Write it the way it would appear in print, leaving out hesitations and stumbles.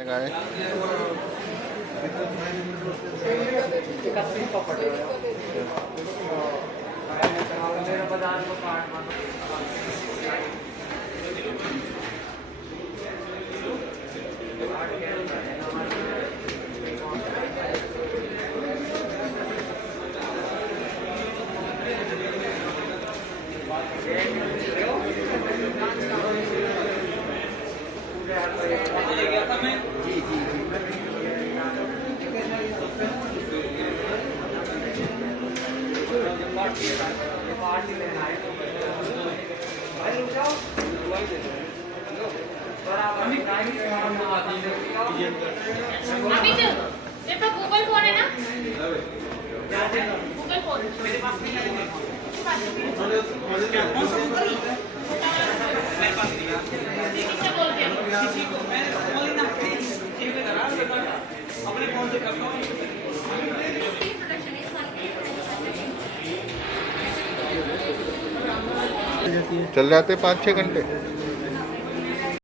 Google phone है ना, Google phone मेरे पास नहीं है। किससे बोल के किसी को मैं बोल ना अपने फोन से करता हूँ। चल जाते 5-6 घंटे।